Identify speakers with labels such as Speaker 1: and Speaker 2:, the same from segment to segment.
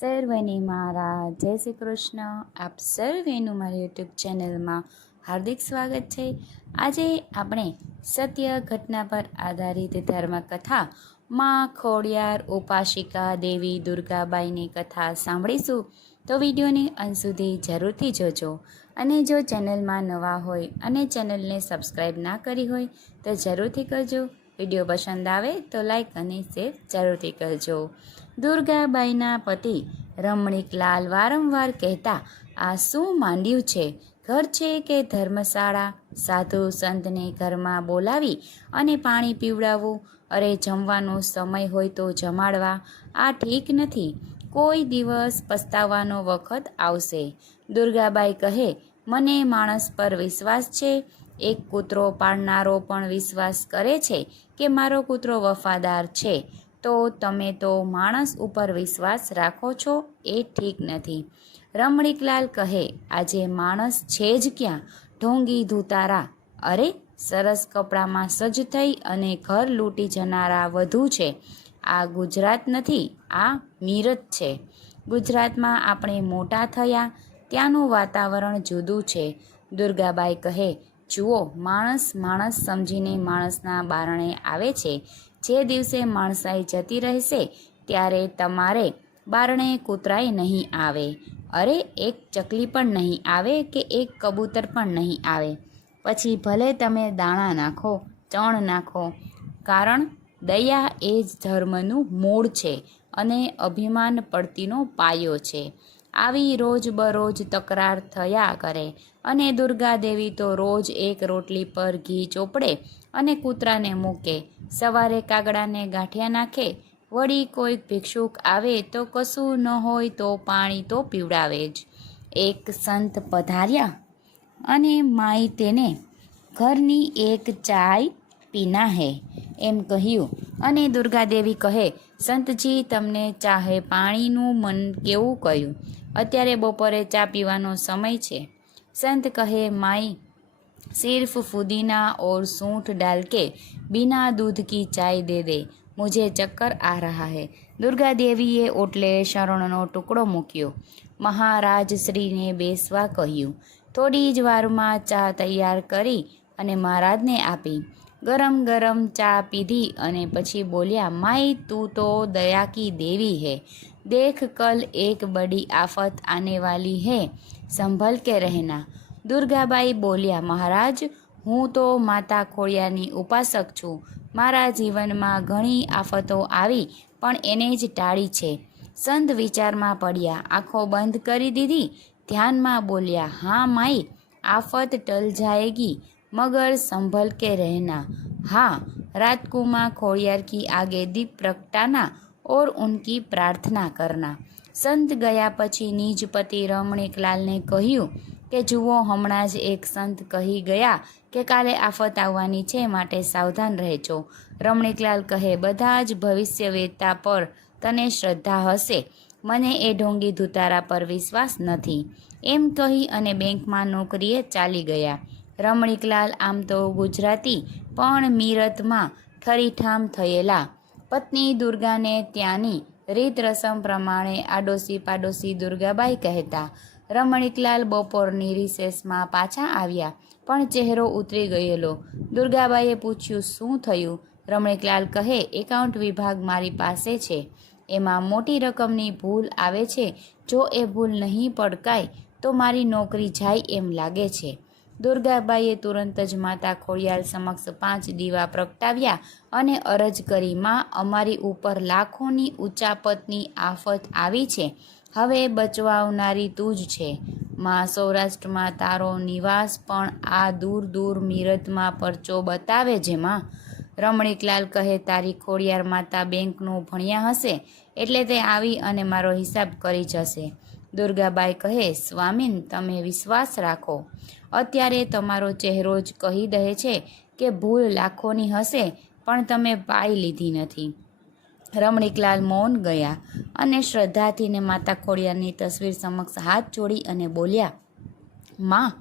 Speaker 1: સર્વને મારા. જય શ્રી કૃષ્ણ. આપ સર્વેનું મારી યુટ્યુબ ચેનલમાં હાર્દિક સ્વાગત છે. આજે આપણે સત્ય ઘટના પર આધારિત ધર્મકથા માં ખોડિયાર ઉપાસિકા દેવી દુર્ગાબાઈની કથા સાંભળીશું. તો વિડીયોને અંત સુધી જરૂરથી જોજો અને જો ચેનલમાં નવા હોય અને ચેનલને સબસ્ક્રાઈબ ના કરી હોય તો જરૂરથી કરજો. વીડિયો પસંદ આવે તો લાઈક અને શેર જરૂરથી કરજો. દુર્ગાબાઈના પતિ રમણીકલાલ વારંવાર કહેતા, આ શું માંડ્યું છે? ઘર છે કે ધર્મશાળા? સાધુ સંતને ઘરમાં બોલાવી અને પાણી પીવડાવવું? અરે, જમવાનો સમય હોય તો જમાડવા? આ ઠીક નથી. કોઈ દિવસ પસ્તાવાનો વખત આવશે. દુર્ગાબાઈ કહે, મને માણસ પર વિશ્વાસ છે. એક કૂતરો પાળનારો પણ વિશ્વાસ કરે છે કે મારો કૂતરો વફાદાર છે, તો તમે તો માણસ ઉપર વિશ્વાસ રાખો છો? એ ઠીક નથી. રમણીકલાલ કહે, આજે માણસ છે જ ક્યાં? ઢોંગી ધૂતારા. અરે, સરસ કપડામાં સજ્જ થઈ અને ઘર લૂંટી જનારા વધુ છે. આ ગુજરાત નથી, આ મીરત છે. ગુજરાતમાં આપણે મોટા થયા, ત્યાંનું વાતાવરણ જુદું છે. દુર્ગાબાઈ કહે જુઓ, માણસ માણસ સમજીને માણસના બારણે આવે છે. જે દિવસે માણસાઈ જતી રહેશે, ત્યારે તમારે બારણે કૂતરાય નહીં આવે. અરે, એક ચકલી પણ નહીં આવે કે એક કબૂતર પણ નહીં આવે? પછી ભલે તમે દાણા નાખો, ચણ નાખો, કારણ દયા એ જ ધર્મનું મૂળ છે અને અભિમાન પડતીનો પાયો છે. આવી રોજબરોજ તકરાર થયા કરે. અને દુર્ગાદેવી તો રોજ એક રોટલી પર ઘી ચોપડે અને કૂતરાને મૂકે. સવારે કાગડાને ગાંઠિયા નાખે. વળી કોઈક ભિક્ષુક આવે તો કશું ન હોય તો પાણી તો પીવડાવે જ. એક સંત પધાર્યા અને માઈ તેને ઘરની એક ચાય પીના હે એમ કહ્યું. અને દુર્ગાદેવી કહે, સંતજી, તમને ચાહે પાણીનું મન કેવું કહ્યું અત્યારે બપોરે ચા પીવાનો સમય છે. સંત કહે, માઈ, સિર્ફ ફુદીના ઓર સૂંઠ ડાલ કે બિના દૂધ કી ચાય દે દે. મુજે ચક્કર આ રહા હે. દુર્ગાદેવીએ ઓટલે શરણનો ટુકડો મૂક્યો. મહારાજ શ્રીને બેસવા કહ્યું. થોડી જ વારમાં ચા તૈયાર કરી અને મહારાજને આપી. ગરમ ગરમ ચા પીધી અને પછી બોલ્યા, માઈ, તું તો દયા કી દેવી હે. દેખ કલ એક બડી આફત આને વાલી હે. સંભલ કે રહેના. દુર્ગાબાઈ બોલ્યા, મહારાજ, હું તો માતા ખોડિયાની ઉપાસક છું. મારા જીવનમાં ઘણી આફતો આવી, પણ એને જ ટાળી છે. સંત વિચારમાં પડ્યા, આંખો બંધ કરી દીધી? ધ્યાનમાં બોલ્યા, હા, માઈ, આફત ટલ જાએગી મગર સંભલ કે રહેના हाँ रात को माँ खोड़ियार की आगे दीप प्रगटाना और उनकी प्रार्थना करना સંત ગયા પછી નિજ પતિ રમણીકલાલને કહ્યું કે જુઓ હમણાં જ એક સંત કહી ગયા કે કાલે આફત આવવાની છે માટે સાવધાન રહેજો રમણીકલાલ કહે બધા જ ભવિષ્ય વેદતા પર તને શ્રદ્ધા હશે મને એ ઢોંગી ધુતારા પર વિશ્વાસ નથી એમ કહી અને બેંકમાં નોકરીએ ચાલી ગયા રમણીકલાલ આમ તો ગુજરાતી, પણ મીરતમાં ઠરીઠામ થયેલા. પત્ની દુર્ગાને ત્યાંની રીત રસમ પ્રમાણે આડોશી પાડોશી દુર્ગાબાઈ કહેતા. રમણીકલાલ બપોરની રિસેસમાં પાછા આવ્યા, પણ ચહેરો ઉતરી ગયેલો. દુર્ગાબાઈએ પૂછ્યું, શું થયું? રમણીકલાલ કહે, એકાઉન્ટ વિભાગ મારી પાસે છે. એમાં મોટી રકમની ભૂલ આવે છે. જો એ ભૂલ નહીં પડકાય, તો મારી નોકરી જાય એમ લાગે છે. દુર્ગાબાઈએ તુરંત જ માતા ખોડિયાર સમક્ષ પાંચ દીવા પ્રગટાવ્યા અને અરજ કરી, માં, અમારી ઉપર લાખોની ઉચાપતની આફત આવી છે. હવે બચવાવનારી તું જ છે માં સૌરાષ્ટ્રમાં તારો નિવાસ પણ આ દૂર દૂર મીરતમાં પરચો બતાવે જેમાં રમણીકલાલ કહે, તારી ખોડિયાર માતા બેંકનું ભણ્યા હશે. એટલે તે આવી અને મારો હિસાબ કરી જશે. દુર્ગાબાઈ કહે, સ્વામીન, તમે વિશ્વાસ રાખો. અત્યારે તમારો ચહેરો જ કહી દે છે કે ભૂલ લાખોની હશે, પણ તમે પાઈ લીધી નથી. રમણીકલાલ મૌન ગયા અને શ્રદ્ધાથીને માતા ખોડિયારની તસવીર સમક્ષ હાથ જોડી અને બોલ્યા, માં,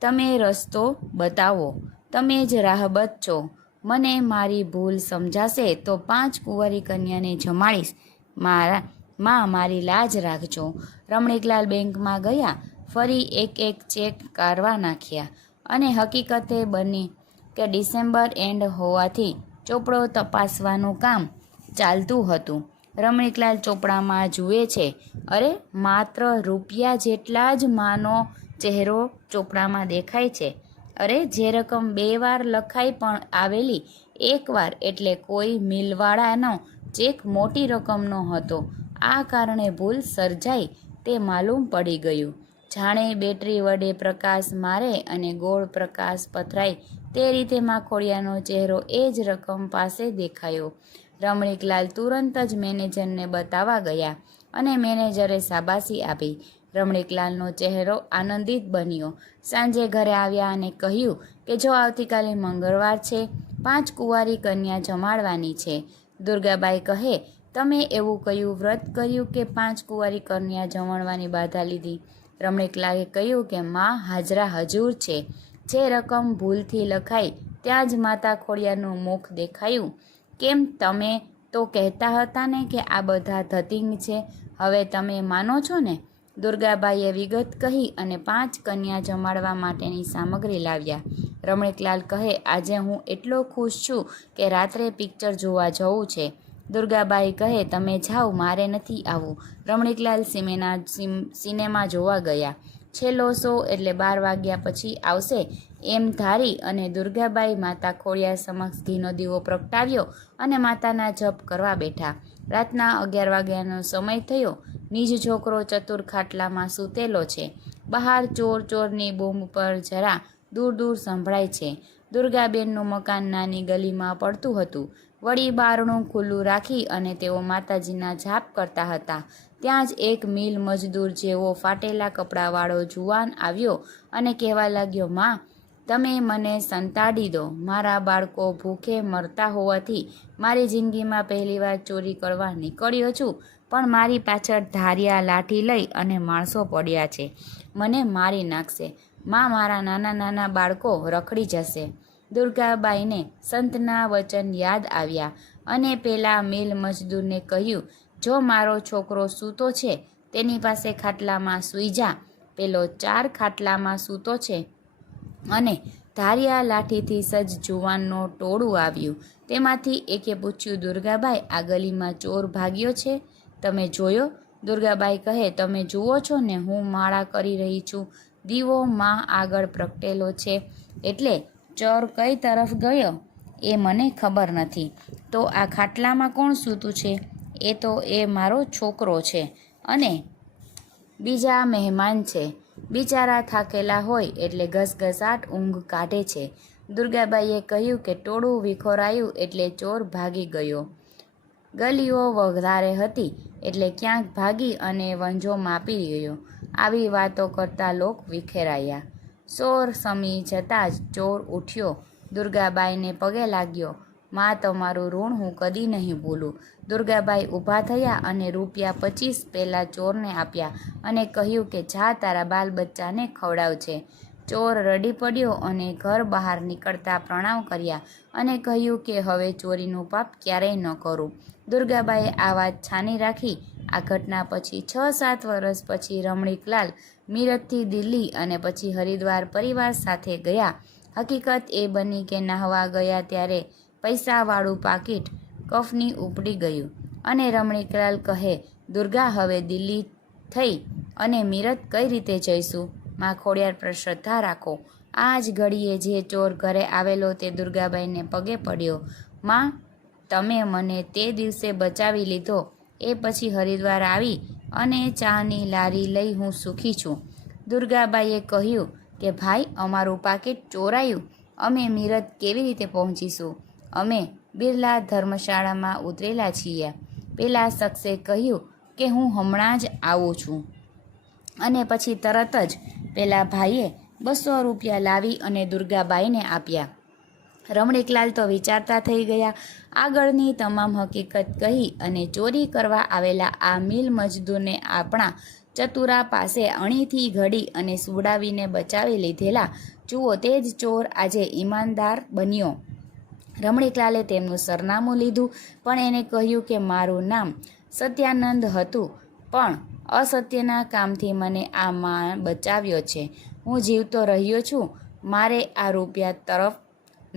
Speaker 1: તમે રસ્તો બતાવો. તમે જ રાહબત છો. મને મારી ભૂલ સમજાશે તો પાંચ કુંવારી કન્યાને જમાડીશ. મારા માં મારી લાજ રાખજો. રમણીકલાલ બેંકમાં ગયા, ફરી એક એક ચેક કાઢવા નાખ્યા અને હકીકતે બની કે ડિસેમ્બર એન્ડ હોવાથી ચોપડો તપાસવાનું કામ ચાલતું હતું. રમણીકલાલ ચોપડામાં જુએ છે, અરે, માત્ર રૂપિયા જેટલા જ માનો ચહેરો ચોપડામાં દેખાય છે. અરે, જે રકમ બે વાર લખાઈ પણ આવેલી એકવાર એટલે કોઈ મિલવાળાનો ચેક મોટી રકમનો હતો. આ કારણે ભૂલ સર્જાઈ તે માલુમ પડી ગયું. જાણે બેટરી વડે પ્રકાશ મારે અને ગોળ પ્રકાશ પથરાય તે રીતે માખોડિયાનો ચહેરો એ જ રકમ પાસે દેખાયો. રમણીકલાલ તુરંત જ મેનેજરને બતાવવા ગયા અને મેનેજરે શાબાશી આપી. રમણીકલાલનો ચહેરો આનંદિત બન્યો. સાંજે ઘરે આવ્યા અને કહ્યું કે જો આવતીકાલે મંગળવાર છે, પાંચ કુંવારી કન્યા જમાડવાની છે. દુર્ગાબાઈ કહે તમે એવું કહ્યું વ્રત કર્યું કે પાંચ કુંવારી કન્યા જમાડવાની બાધા લીધી? રમણીકલાલે કહ્યું કે માં હાજરા હજુર છે. જે રકમ ભૂલથી લખાઈ ત્યાં જ માતા ખોડિયાનું મુખ દેખાયું. કેમ તમે તો કહેતા હતા ને કે આ બધા ધતિંગ છે? હવે તમે માનો છો ને? દુર્ગાબાઈએ વિગત કહી અને પાંચ કન્યા જમાડવા માટેની સામગ્રી લાવ્યા. રમણીકલાલ કહે, આજે હું એટલો ખુશ છું કે રાત્રે પિક્ચર જોવા જવું છે. દુર્ગાબાઈ કહે, તમે જાઓ, મારે નથી આવવું. રમણીકલાલ સિમેના સિનેમા જોવા ગયા. છેલ્લો શો એટલે બાર વાગ્યા પછી આવશે. એમ ધારી અને દુર્ગાબાઈ માતા ખોડિયા સમક્ષ ઘીનો દીવો પ્રગટાવ્યો અને માતાના જપ કરવા બેઠા. રાતના અગિયાર વાગ્યાનો સમય થયો. નિજ છોકરો ચતુર ખાટલામાં સૂતેલો છે. બહાર ચોર ચોરની બૂમ પર જરા દૂર દૂર સંભળાય છે. દુર્ગાબેનનું મકાન નાની ગલીમાં પડતું હતું. વળી બારણું ખુલ્લું રાખી અને તેઓ માતાજીના જાપ કરતા હતા. ત્યાં જ એક મિલ મજદૂર જેવો ફાટેલા કપડાવાળો જુવાન આવ્યો અને કહેવા લાગ્યો, માં, તમે મને સંતાડી દો. મારા બાળકો ભૂખે મરતા હોવાથી મારી જિંદગીમાં પહેલીવાર ચોરી કરવા નીકળ્યો છું, પણ મારી પાછળ ધારિયા લાઠી લઈ અને માણસો પડ્યા છે. મને મારી નાખશે. માં, મારા નાના નાના બાળકો રખડી જશે. દુર્ગાબાઈને સંતના વચન યાદ આવ્યા અને પેલા મિલ મજદૂરને કહ્યું, જો મારો છોકરો સૂતો છે, તેની પાસે ખાટલામાં સૂઈ જા. પેલો ચાર ખાટલામાં સૂતો છે અને ધારિયા લાઠીથી સજ્જ જુવાનનો ટોળું આવ્યું. તેમાંથી એકે પૂછ્યું, દુર્ગાબાઈ, આ ગલીમાં ચોર ભાગ્યો છે? તમે જોયો? દુર્ગાબાઈ કહે, તમે જુઓ છો ને, હું માળા કરી રહી છું. દીવો માં આગળ પ્રગટેલો છે. એટલે ચોર કઈ તરફ ગયો એ મને ખબર નથી. તો આ ખાટલામાં કોણ સૂતું છે? એ તો એ મારો છોકરો છે અને બીજા મહેમાન છે. બિચારા થાકેલા હોય એટલે ઘસઘસાટ ઊંઘ કાઢે છે. દુર્ગાબાઈએ કહ્યું કે ટોળું વિખોરાયું એટલે ચોર ભાગી ગયો. ગલીઓ વધારે હતી એટલે ક્યાંક ભાગી અને વંજો માપી ગયો આવી વાતો કરતા લોક વિખેરાયા. ચોર સમી જતાં જ ચોર ઉઠ્યો. દુર્ગાબાઈને પગે લાગ્યો. માં, તમારું ઋણ હું કદી નહીં ભૂલું. દુર્ગાબાઈ ઊભા થયા અને રૂપિયા પચીસ પહેલાં ચોરને આપ્યા અને કહ્યું કે, જા, તારા બાલ બચ્ચાને ખવડાવજે ચોર રડી પડ્યો અને ઘર બહાર નીકળતા પ્રણામ કર્યા અને કહ્યું કે, હવે ચોરીનું પાપ ક્યારેય ન કરું. દુર્ગાબાઈએ આ વાત છાની રાખી આ ઘટના પછી છ સાત વર્ષ પછી રમણીકલાલ મીરતથી દિલ્હી અને પછી હરિદ્વાર પરિવાર સાથે ગયા. હકીકત એ બની કે નાહવા ગયા ત્યારે પૈસાવાળું પાકીટ કફની ઉપડી ગયું અને રમણીકલાલ કહે, દુર્ગા, હવે દિલ્હી થઈ અને મીરત કઈ રીતે જઈશું? માં ખોડિયાર પર શ્રદ્ધા રાખો. આ જ ઘડીએ જે ચોર ઘરે આવેલો તે દુર્ગાબાઈને પગે પડ્યો. માં, તમે મને તે દિવસે બચાવી લીધો. એ પછી હરિદ્વાર આવી અને ચાની લારી લઈ હું સુખી છું. દુર્ગાબાઈએ કહ્યું કે, ભાઈ, અમારું પાકીટ ચોરાયું. અમે મીરત કેવી રીતે પહોંચીશું? અમે બિરલા ધર્મશાળામાં ઉતરેલા છીએ. પેલા શખ્સે કહ્યું કે, હું હમણાં જ આવું છું. અને પછી તરત જ પેલા ભાઈએ બસો રૂપિયા લાવી અને દુર્ગાબાઈને આપ્યા. રમણીકલાલ તો વિચારતા થઈ ગયા. આગળની તમામ હકીકત કહી અને ચોરી કરવા આવેલા આ મિલ મજદૂરને આપણા ચતુરા પાસે અણીથી ઘડી અને સુડાવીને બચાવી લીધેલા. જુઓ, તે જ ચોર આજે ઈમાનદાર બન્યો. રમણીકલાલે તેમનું સરનામું લીધું, પણ એને કહ્યું કે મારું નામ સત્યાનંદ હતું, પણ અસત્યના કામથી મને આ માં બચાવ્યો છે. હું જીવતો રહ્યો છું. મારે આ રૂપિયા તરફ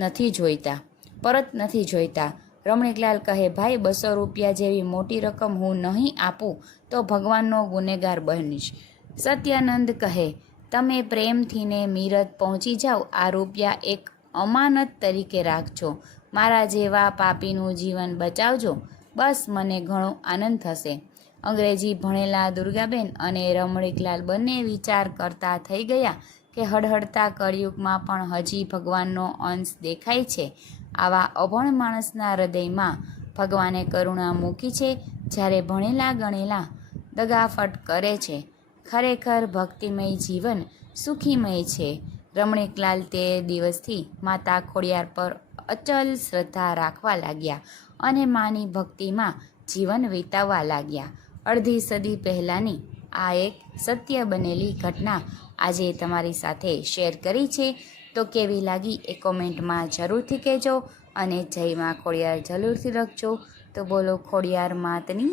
Speaker 1: નથી જોઈતા, પરત નથી જોઈતા. રમણીકલાલ કહે, ભાઈ, બસો રૂપિયા જેવી મોટી રકમ હું નહીં આપું તો ભગવાનનો ગુનેગાર બનીશ. સત્યાનંદ કહે, તમે પ્રેમથીને મીરત પહોંચી જાઓ, આ રૂપિયા એક અમાનત તરીકે રાખજો. મારા જેવા પાપીનું જીવન બચાવજો. બસ મને ઘણો આનંદ થશે. અંગ્રેજી ભણેલા દુર્ગાબેન અને રમણીકલાલ બંને વિચાર કરતા થઈ ગયા. કે હળહળતા કળિયુગમાં પણ હજી ભગવાનનો અંશ દેખાય છે, આવા અભણ માણસના હૃદયમાં ભગવાને કરુણા મૂકી છે, જ્યારે ભણેલા ગણેલા દગાફટ કરે છે. ખરેખર ભક્તિમય જીવન સુખીમય છે. રમણીકલાલ તે દિવસથી માતા ખોડિયાર પર અચલ શ્રદ્ધા રાખવા લાગ્યા અને માની ભક્તિમાં જીવન વિતાવવા લાગ્યા. અડધી સદી પહેલાંની આ એક સત્ય બનેલી ઘટના આજે તમારી સાથે શેર કરી છે. તો કેવી લાગી એ કોમેન્ટમાં જરૂરથી કહેજો અને જય માં ખોડિયાર જરૂરથી લખજો તો બોલો ખોડિયાર માતની.